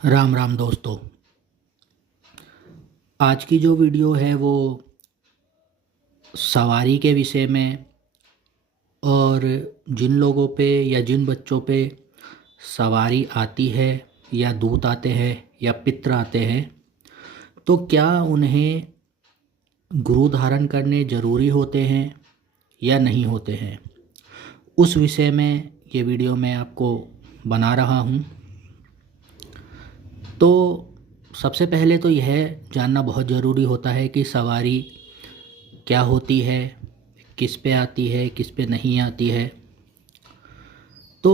राम राम दोस्तों। आज की जो वीडियो है वो सवारी के विषय में, और जिन लोगों पे या जिन बच्चों पे सवारी आती है या दूत आते हैं या पितृ आते हैं, तो क्या उन्हें गुरु धारण करने ज़रूरी होते हैं या नहीं होते हैं, उस विषय में ये वीडियो मैं आपको बना रहा हूँ। तो सबसे पहले तो यह जानना बहुत ज़रूरी होता है कि सवारी क्या होती है, किस पे आती है, किस पे नहीं आती है। तो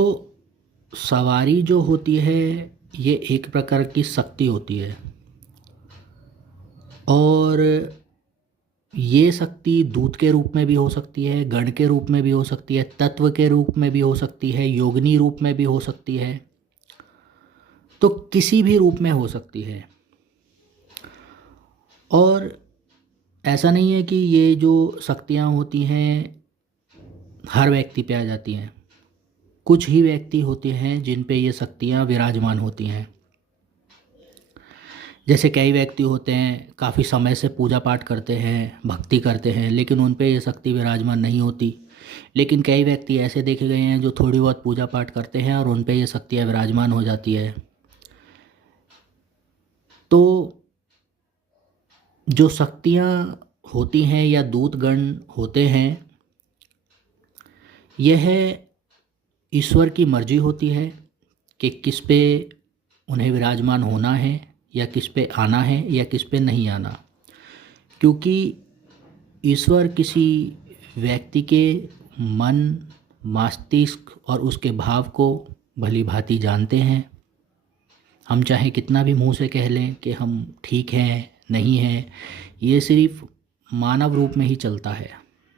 सवारी जो होती है ये एक प्रकार की शक्ति होती है, और ये शक्ति दूत के रूप में भी हो सकती है, गण के रूप में भी हो सकती है, तत्व के रूप में भी हो सकती है, योगिनी रूप में भी हो सकती है। तो किसी भी रूप में हो सकती है। और ऐसा नहीं है कि ये जो शक्तियाँ होती हैं हर व्यक्ति पे आ जाती हैं। कुछ ही व्यक्ति होते हैं जिन पे ये शक्तियाँ विराजमान होती हैं। जैसे कई व्यक्ति होते हैं काफ़ी समय से पूजा पाठ करते हैं, भक्ति करते हैं, लेकिन उन पे ये शक्ति विराजमान नहीं होती। लेकिन कई व्यक्ति ऐसे देखे गए हैं जो थोड़ी बहुत पूजा पाठ करते हैं और उन पे ये शक्तियाँ विराजमान हो जाती है। तो जो शक्तियाँ होती हैं या दूत गण होते हैं, यह ईश्वर की मर्जी होती है कि किस पे उन्हें विराजमान होना है या किस पे आना है या किस पे नहीं आना। क्योंकि ईश्वर किसी व्यक्ति के मन, मस्तिष्क और उसके भाव को भली भांति जानते हैं। हम चाहे कितना भी मुंह से कह लें कि हम ठीक हैं, नहीं हैं, ये सिर्फ मानव रूप में ही चलता है,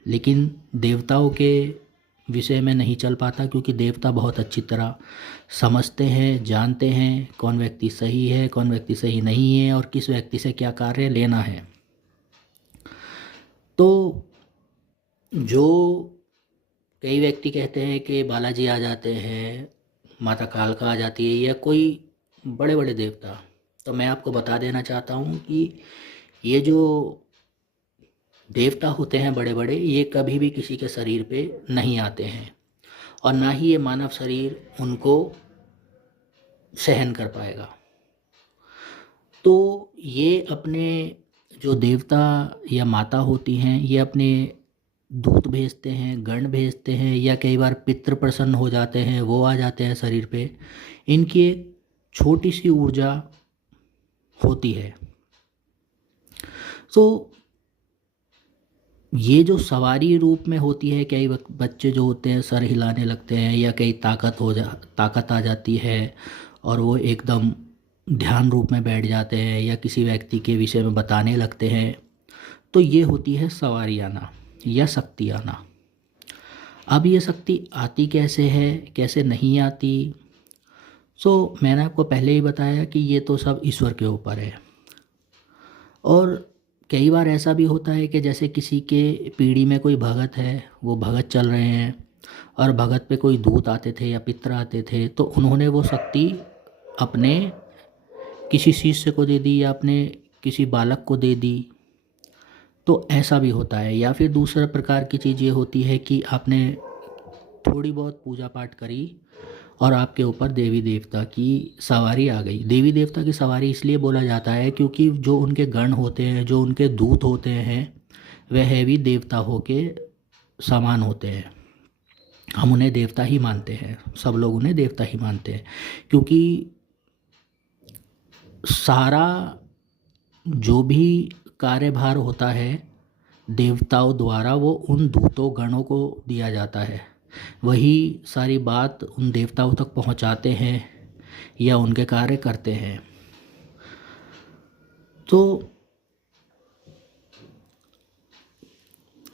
लेकिन देवताओं के विषय में नहीं चल पाता, क्योंकि देवता बहुत अच्छी तरह समझते हैं, जानते हैं कौन व्यक्ति सही है, कौन व्यक्ति सही नहीं है और किस व्यक्ति से क्या कार्य लेना है। तो जो कई व्यक्ति कहते हैं कि बालाजी आ जाते हैं, माता कालका आ जाती है या कोई बड़े बड़े देवता, तो मैं आपको बता देना चाहता हूँ कि ये जो देवता होते हैं बड़े बड़े, ये कभी भी किसी के शरीर पे नहीं आते हैं, और ना ही ये मानव शरीर उनको सहन कर पाएगा। तो ये अपने जो देवता या माता होती हैं, ये अपने दूत भेजते हैं, गण भेजते हैं, या कई बार पितृ प्रसन्न हो जाते हैं, वो आ जाते हैं शरीर पे। इनकी एक छोटी सी ऊर्जा होती है। तो ये जो सवारी रूप में होती है, कई बच्चे जो होते हैं सर हिलाने लगते हैं, या कई ताकत आ जाती है और वो एकदम ध्यान रूप में बैठ जाते हैं या किसी व्यक्ति के विषय में बताने लगते हैं। तो ये होती है सवारी आना या शक्ति आना। अब ये शक्ति आती कैसे है, कैसे नहीं आती, मैंने आपको पहले ही बताया कि ये तो सब ईश्वर के ऊपर है। और कई बार ऐसा भी होता है कि जैसे किसी के पीढ़ी में कोई भगत है, वो भगत चल रहे हैं और भगत पे कोई दूत आते थे या पितर आते थे, तो उन्होंने वो शक्ति अपने किसी शिष्य को दे दी या अपने किसी बालक को दे दी। तो ऐसा भी होता है। या फिर दूसरा प्रकार की चीज़ ये होती है कि आपने थोड़ी बहुत पूजा पाठ करी और आपके ऊपर देवी देवता की सवारी आ गई। देवी देवता की सवारी इसलिए बोला जाता है क्योंकि जो उनके गण होते हैं, जो उनके दूत होते हैं, वह भी देवता हो के समान होते हैं। हम उन्हें देवता ही मानते हैं, सब लोग उन्हें देवता ही मानते हैं, क्योंकि सारा जो भी कार्यभार होता है देवताओं द्वारा वो उन दूतों गणों को दिया जाता है। वही सारी बात उन देवताओं तक पहुंचाते हैं या उनके कार्य करते हैं। तो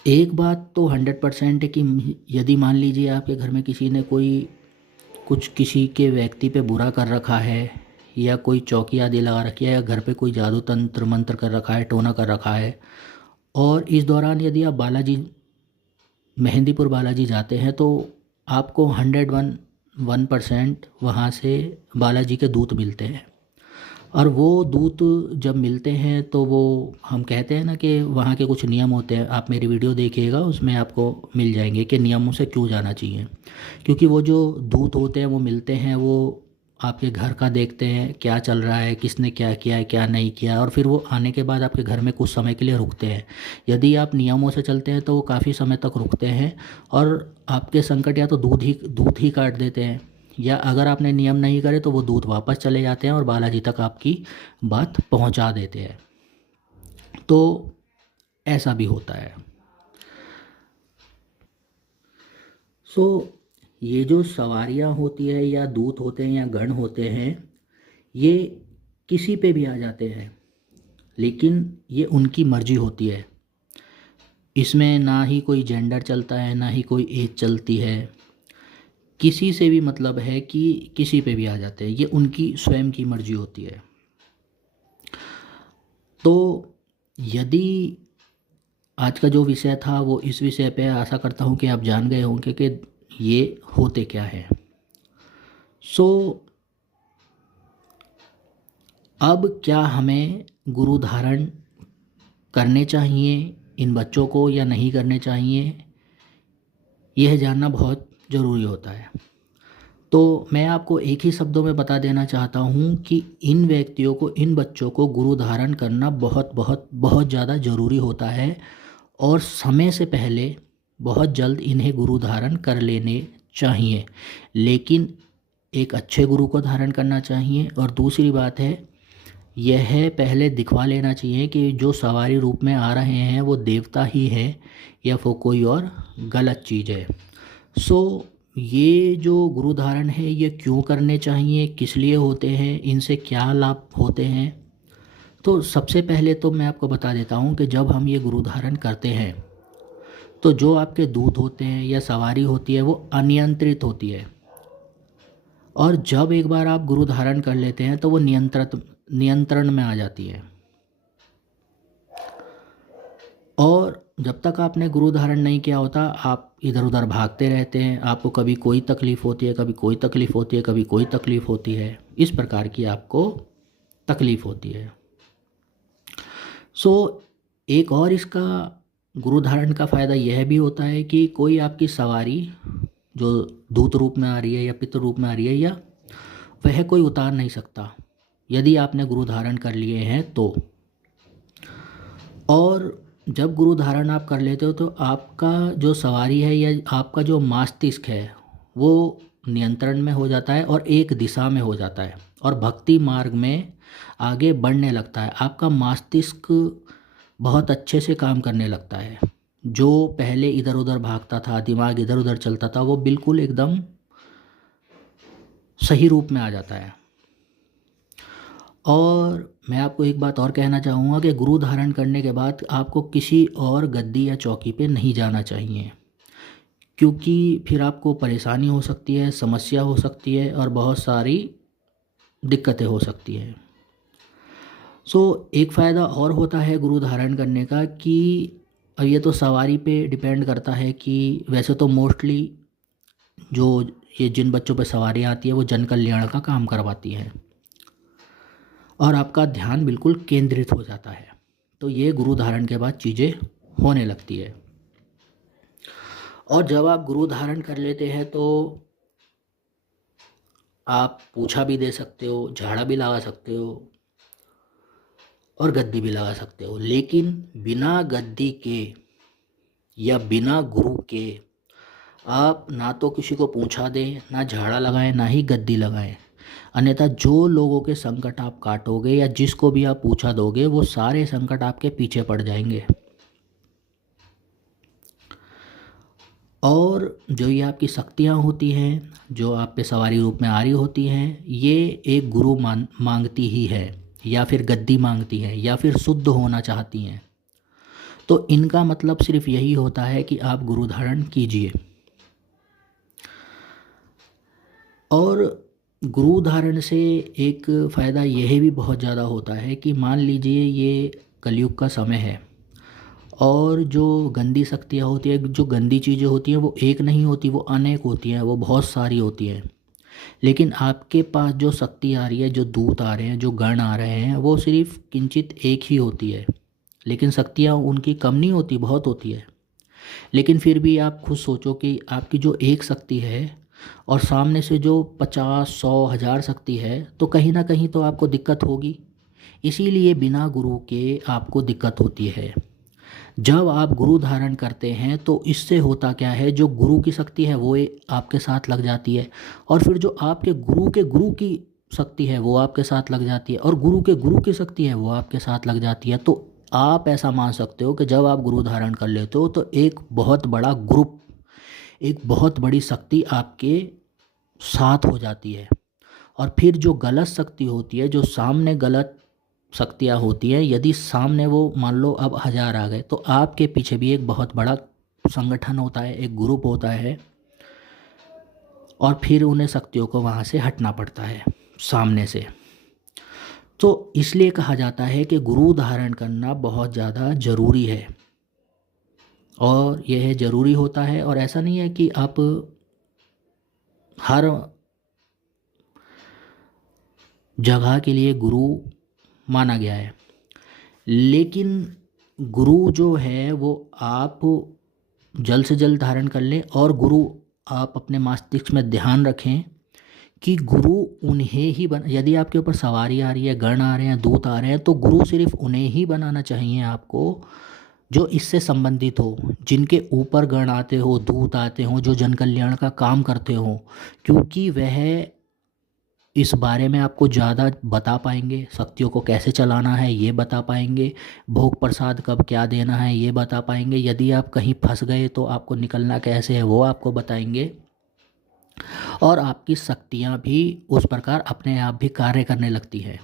एक बात तो 100% है कि यदि मान लीजिए आपके घर में किसी ने किसी के व्यक्ति पे बुरा कर रखा है, या कोई चौकी आदि लगा रखी है, या घर पे कोई जादू तंत्र मंत्र कर रखा है, टोना कर रखा है, और इस दौरान यदि आप मेहंदीपुर बालाजी जाते हैं, तो आपको 101% वहाँ से बालाजी के दूत मिलते हैं। और वो दूत जब मिलते हैं तो वो हम कहते हैं ना कि वहाँ के कुछ नियम होते हैं। आप मेरी वीडियो देखिएगा, उसमें आपको मिल जाएंगे कि नियमों से क्यों जाना चाहिए। क्योंकि वो जो दूत होते हैं वो मिलते हैं, वो आपके घर का देखते हैं क्या चल रहा है, किसने क्या किया है क्या नहीं किया, और फिर वो आने के बाद आपके घर में कुछ समय के लिए रुकते हैं। यदि आप नियमों से चलते हैं तो वो काफ़ी समय तक रुकते हैं और आपके संकट या तो दूध ही काट देते हैं, या अगर आपने नियम नहीं करे तो वो दूध वापस चले जाते हैं और बालाजी तक आपकी बात पहुंचा देते हैं। तो ऐसा भी होता है। सो ये जो सवारियाँ होती है या दूत होते हैं या गण होते हैं, ये किसी पे भी आ जाते हैं, लेकिन ये उनकी मर्जी होती है। इसमें ना ही कोई जेंडर चलता है, ना ही कोई एज चलती है। किसी से भी मतलब है कि किसी पे भी आ जाते हैं, ये उनकी स्वयं की मर्जी होती है। तो यदि आज का जो विषय था वो इस विषय पे, आशा करता हूँ कि आप जान गए होंगे कि ये होते क्या है। सो अब क्या हमें गुरु धारण करने चाहिए इन बच्चों को या नहीं करने चाहिए, यह जानना बहुत ज़रूरी होता है। तो मैं आपको एक ही शब्दों में बता देना चाहता हूँ कि इन व्यक्तियों को, इन बच्चों को गुरु धारण करना बहुत बहुत बहुत ज़्यादा ज़रूरी होता है, और समय से पहले बहुत जल्द इन्हें गुरु धारण कर लेने चाहिए। लेकिन एक अच्छे गुरु को धारण करना चाहिए। और दूसरी बात है, यह पहले दिखवा लेना चाहिए कि जो सवारी रूप में आ रहे हैं वो देवता ही है या वो कोई और गलत चीज़ है। सो ये जो गुरु धारण है ये क्यों करने चाहिए, किस लिए होते हैं, इनसे क्या लाभ होते हैं। तो सबसे पहले तो मैं आपको बता देता हूँ कि जब हम ये गुरु धारण करते हैं तो जो आपके दूत होते हैं या सवारी होती है वो अनियंत्रित होती है, और जब एक बार आप गुरु धारण कर लेते हैं तो वो नियंत्रण में आ जाती है। और जब तक आपने गुरु धारण नहीं किया होता आप इधर उधर भागते रहते हैं, आपको कभी कोई तकलीफ़ होती है, कभी कोई तकलीफ़ होती है, कभी कोई तकलीफ़ होती है, इस प्रकार की आपको तकलीफ़ होती है। सो एक और इसका गुरु धारण का फ़ायदा यह भी होता है कि कोई आपकी सवारी जो दूत रूप में आ रही है या पितृ रूप में आ रही है, या वह कोई उतार नहीं सकता यदि आपने गुरु धारण कर लिए हैं तो। और जब गुरु धारण आप कर लेते हो तो आपका जो सवारी है या आपका जो मस्तिष्क है वो नियंत्रण में हो जाता है और एक दिशा में हो जाता है और भक्ति मार्ग में आगे बढ़ने लगता है। आपका मस्तिष्क बहुत अच्छे से काम करने लगता है। जो पहले इधर उधर भागता था, दिमाग इधर उधर चलता था, वो बिल्कुल एकदम सही रूप में आ जाता है। और मैं आपको एक बात और कहना चाहूँगा कि गुरु धारण करने के बाद आपको किसी और गद्दी या चौकी पे नहीं जाना चाहिए, क्योंकि फिर आपको परेशानी हो सकती है, समस्या हो सकती है और बहुत सारी दिक्कतें हो सकती हैं। एक फ़ायदा और होता है गुरु धारण करने का कि अब ये तो सवारी पे डिपेंड करता है कि वैसे तो मोस्टली जो ये जिन बच्चों पे सवारी आती है वो जन कल्याण का काम करवाती हैं और आपका ध्यान बिल्कुल केंद्रित हो जाता है। तो ये गुरु धारण के बाद चीज़ें होने लगती है। और जब आप गुरु धारण कर लेते हैं तो आप पूछा भी दे सकते हो, झाड़ा भी लगा सकते हो और गद्दी भी लगा सकते हो, लेकिन बिना गद्दी के या बिना गुरु के आप ना तो किसी को पूछा दें, ना झाड़ा लगाएं, ना ही गद्दी लगाएं। अन्यथा जो लोगों के संकट आप काटोगे या जिसको भी आप पूछा दोगे वो सारे संकट आपके पीछे पड़ जाएंगे। और जो ये आपकी शक्तियाँ होती हैं, जो आप पे सवारी रूप में आ रही होती हैं, ये एक गुरु मांगती ही है या फिर गद्दी मांगती है या फिर शुद्ध होना चाहती हैं। तो इनका मतलब सिर्फ यही होता है कि आप गुरु धारण कीजिए। और गुरु धारण से एक फ़ायदा यह भी बहुत ज़्यादा होता है कि मान लीजिए ये कलयुग का समय है और जो गंदी शक्तियाँ होती है, जो गंदी चीज़ें होती हैं वो एक नहीं होती, वो अनेक होती हैं, वो बहुत सारी होती हैं। लेकिन आपके पास जो शक्ति आ रही है, जो दूत आ रहे हैं, जो गण आ रहे हैं, वो सिर्फ किंचित एक ही होती है। लेकिन शक्तियाँ उनकी कम नहीं होती, बहुत होती है। लेकिन फिर भी आप खुद सोचो कि आपकी जो एक शक्ति है और सामने से जो 50, 100, 1000 शक्ति है, तो कहीं ना कहीं तो आपको दिक्कत होगी। इसीलिए बिना गुरु के आपको दिक्कत होती है। जब आप गुरु धारण करते हैं तो इससे होता क्या है, जो गुरु की शक्ति है वो आपके साथ लग जाती है, और फिर जो आपके गुरु के गुरु की शक्ति है वो आपके साथ लग जाती है, और गुरु के गुरु की शक्ति है वो आपके साथ लग जाती है। तो आप ऐसा मान सकते हो कि जब आप गुरु धारण कर लेते हो तो एक बहुत बड़ा ग्रुप, एक बहुत बड़ी शक्ति आपके साथ हो जाती है। और फिर जो गलत शक्ति होती है, जो सामने गलत शक्तियाँ होती हैं, यदि सामने वो मान लो अब 1000 आ गए, तो आपके पीछे भी एक बहुत बड़ा संगठन होता है, एक ग्रुप होता है, और फिर उन्हें शक्तियों को वहाँ से हटना पड़ता है सामने से। तो इसलिए कहा जाता है कि गुरु धारण करना बहुत ज़्यादा ज़रूरी है, और यह ज़रूरी होता है। और ऐसा नहीं है कि आप हर जगह के लिए गुरु माना गया है, लेकिन गुरु जो है वो आप जल्द से जल्द धारण कर लें। और गुरु आप अपने मस्तिष्क में ध्यान रखें कि गुरु उन्हें ही यदि आपके ऊपर सवारी आ रही है, गण आ रहे हैं, दूत आ रहे हैं, तो गुरु सिर्फ उन्हें ही बनाना चाहिए आपको जो इससे संबंधित हो, जिनके ऊपर गण आते हो, दूत आते हो, जो जन कल्याण का काम करते हो, क्योंकि वह इस बारे में आपको ज़्यादा बता पाएंगे। शक्तियों को कैसे चलाना है ये बता पाएंगे, भोग प्रसाद कब क्या देना है ये बता पाएंगे, यदि आप कहीं फंस गए तो आपको निकलना कैसे है वो आपको बताएंगे, और आपकी शक्तियाँ भी उस प्रकार अपने आप भी कार्य करने लगती है।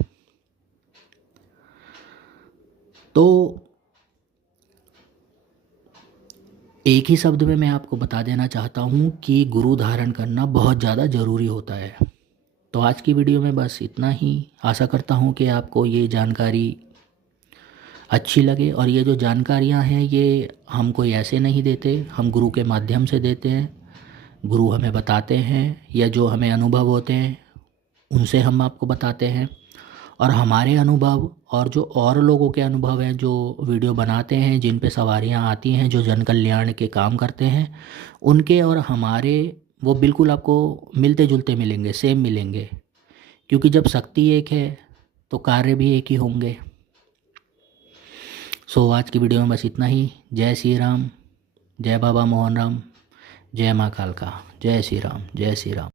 तो एक ही शब्द में मैं आपको बता देना चाहता हूँ कि गुरु धारण करना बहुत ज़्यादा ज़रूरी होता है। तो आज की वीडियो में बस इतना ही। आशा करता हूँ कि आपको ये जानकारी अच्छी लगे, और ये जो जानकारियाँ हैं ये हम कोई ऐसे नहीं देते, हम गुरु के माध्यम से देते हैं। गुरु हमें बताते हैं, या जो हमें अनुभव होते हैं उनसे हम आपको बताते हैं। और हमारे अनुभव और जो और लोगों के अनुभव हैं जो वीडियो बनाते हैं, जिन पे सवारियाँ आती हैं, जो जन कल्याण के काम करते हैं, उनके और हमारे वो बिल्कुल आपको मिलते जुलते मिलेंगे, सेम मिलेंगे। क्योंकि जब शक्ति एक है तो कार्य भी एक ही होंगे। सो आज की वीडियो में बस इतना ही। जय श्री राम, जय बाबा मोहन राम, जय माँ कालका, जय श्री राम, जय श्री राम।